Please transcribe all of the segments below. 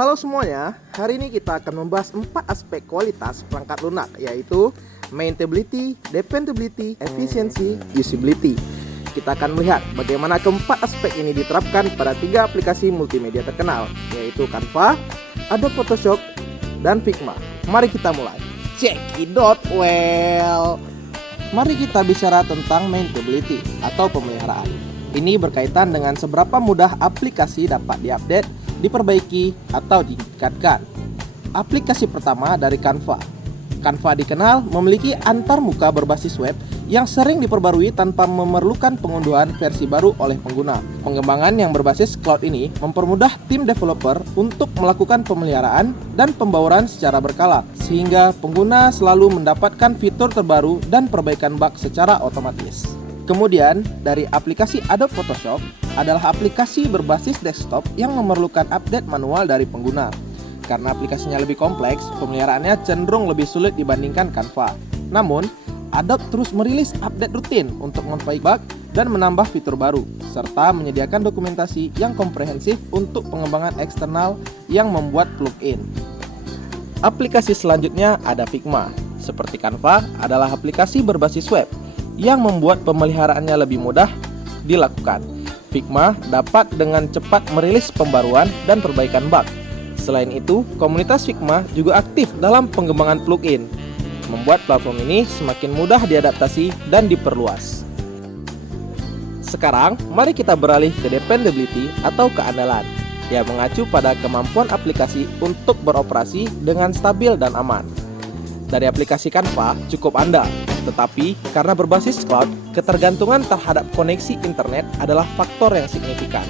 Halo semuanya, hari ini kita akan membahas 4 aspek kualitas perangkat lunak, yaitu maintainability, dependability, efficiency, usability. Kita akan melihat bagaimana keempat aspek ini diterapkan pada 3 aplikasi multimedia terkenal, yaitu Canva, Adobe Photoshop, dan Figma. Mari kita mulai. Check it out well. Mari kita bicara tentang maintainability atau pemeliharaan. Ini berkaitan dengan seberapa mudah aplikasi dapat diupdate, diperbaiki, atau ditingkatkan. Aplikasi pertama dari Canva. Canva dikenal memiliki antarmuka berbasis web yang sering diperbarui tanpa memerlukan pengunduhan versi baru oleh pengguna. Pengembangan yang berbasis cloud ini mempermudah tim developer untuk melakukan pemeliharaan dan pembauran secara berkala, sehingga pengguna selalu mendapatkan fitur terbaru dan perbaikan bug secara otomatis. Kemudian, dari aplikasi Adobe Photoshop adalah aplikasi berbasis desktop yang memerlukan update manual dari pengguna. Karena aplikasinya lebih kompleks, pemeliharaannya cenderung lebih sulit dibandingkan Canva. Namun, Adobe terus merilis update rutin untuk memperbaiki bug dan menambah fitur baru, serta menyediakan dokumentasi yang komprehensif untuk pengembangan eksternal yang membuat plugin. Aplikasi selanjutnya ada Figma. Seperti Canva, adalah aplikasi berbasis web yang membuat pemeliharaannya lebih mudah dilakukan. Figma dapat dengan cepat merilis pembaruan dan perbaikan bug. Selain itu, komunitas Figma juga aktif dalam pengembangan plugin, membuat platform ini semakin mudah diadaptasi dan diperluas. Sekarang, mari kita beralih ke dependability atau keandalan, yang mengacu pada kemampuan aplikasi untuk beroperasi dengan stabil dan aman. Dari aplikasi Canva cukup andal, tetapi karena berbasis cloud, ketergantungan terhadap koneksi internet adalah faktor yang signifikan.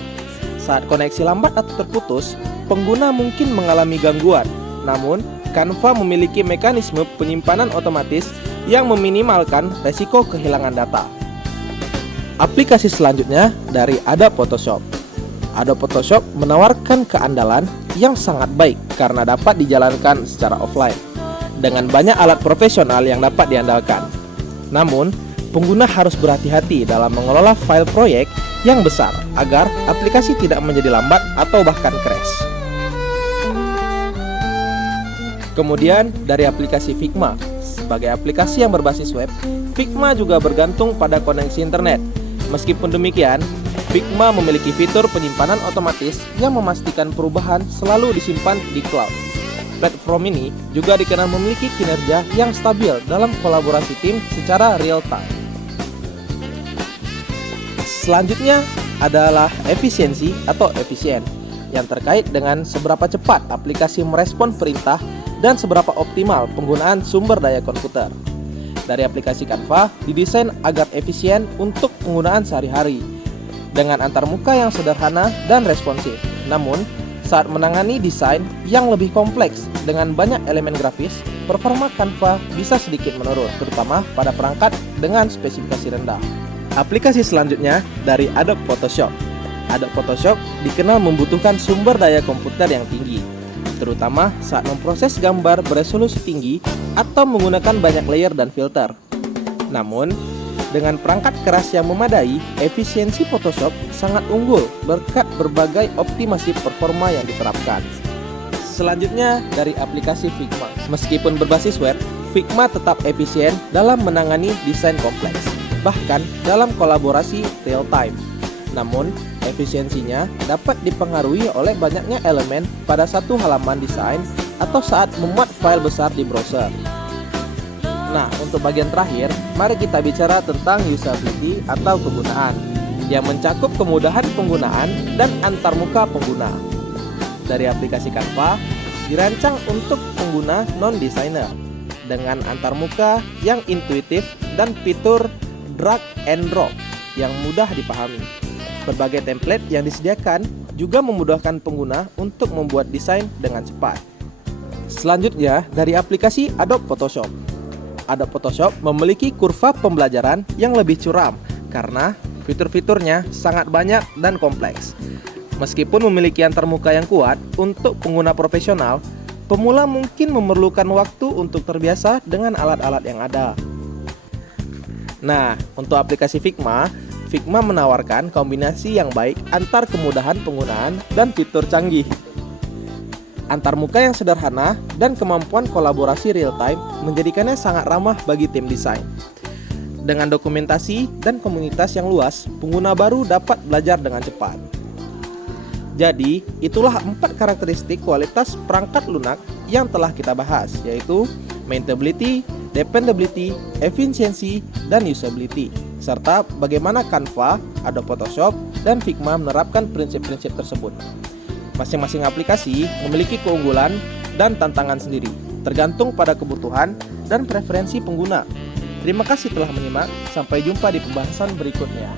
Saat koneksi lambat atau terputus, pengguna mungkin mengalami gangguan. Namun, Canva memiliki mekanisme penyimpanan otomatis yang meminimalkan resiko kehilangan data. Aplikasi selanjutnya dari Adobe Photoshop. Adobe Photoshop menawarkan keandalan yang sangat baik karena dapat dijalankan secara offline, dengan banyak alat profesional yang dapat diandalkan. Namun, pengguna harus berhati-hati dalam mengelola file proyek yang besar agar aplikasi tidak menjadi lambat atau bahkan crash. Kemudian dari aplikasi Figma. Sebagai aplikasi yang berbasis web, Figma juga bergantung pada koneksi internet. Meskipun demikian, Figma memiliki fitur penyimpanan otomatis yang memastikan perubahan selalu disimpan di cloud. Platform ini juga dikenal memiliki kinerja yang stabil dalam kolaborasi tim secara real time. Selanjutnya adalah efisiensi atau efisien, yang terkait dengan seberapa cepat aplikasi merespon perintah dan seberapa optimal penggunaan sumber daya komputer. Dari aplikasi Canva didesain agar efisien untuk penggunaan sehari-hari, dengan antarmuka yang sederhana dan responsif. Namun, saat menangani desain yang lebih kompleks dengan banyak elemen grafis, performa Canva bisa sedikit menurun, terutama pada perangkat dengan spesifikasi rendah. Aplikasi selanjutnya dari Adobe Photoshop. Adobe Photoshop dikenal membutuhkan sumber daya komputer yang tinggi, terutama saat memproses gambar beresolusi tinggi atau menggunakan banyak layer dan filter. Namun, dengan perangkat keras yang memadai, efisiensi Photoshop sangat unggul berkat berbagai optimasi performa yang diterapkan. Selanjutnya dari aplikasi Figma. Meskipun berbasis web, Figma tetap efisien dalam menangani desain kompleks, bahkan dalam kolaborasi real time. Namun, efisiensinya dapat dipengaruhi oleh banyaknya elemen pada satu halaman desain atau saat memuat file besar di browser. Nah, untuk bagian terakhir, mari kita bicara tentang usability atau kegunaan, yang mencakup kemudahan penggunaan dan antarmuka pengguna. Dari aplikasi Canva, dirancang untuk pengguna non-designer, dengan antarmuka yang intuitif dan fitur drag and drop yang mudah dipahami. Berbagai template yang disediakan juga memudahkan pengguna untuk membuat desain dengan cepat. Selanjutnya, dari aplikasi Adobe Photoshop. Adobe Photoshop memiliki kurva pembelajaran yang lebih curam karena fitur-fiturnya sangat banyak dan kompleks. Meskipun memiliki antarmuka yang kuat untuk pengguna profesional, pemula mungkin memerlukan waktu untuk terbiasa dengan alat-alat yang ada. Nah, untuk aplikasi Figma, Figma menawarkan kombinasi yang baik antar kemudahan penggunaan dan fitur canggih. Antarmuka yang sederhana dan kemampuan kolaborasi real-time menjadikannya sangat ramah bagi tim desain. Dengan dokumentasi dan komunitas yang luas, pengguna baru dapat belajar dengan cepat. Jadi, itulah 4 karakteristik kualitas perangkat lunak yang telah kita bahas, yaitu maintainability, dependability, efficiency, dan usability, serta bagaimana Canva, Adobe Photoshop, dan Figma menerapkan prinsip-prinsip tersebut. Masing-masing aplikasi memiliki keunggulan dan tantangan sendiri, tergantung pada kebutuhan dan preferensi pengguna. Terima kasih telah menyimak, sampai jumpa di pembahasan berikutnya.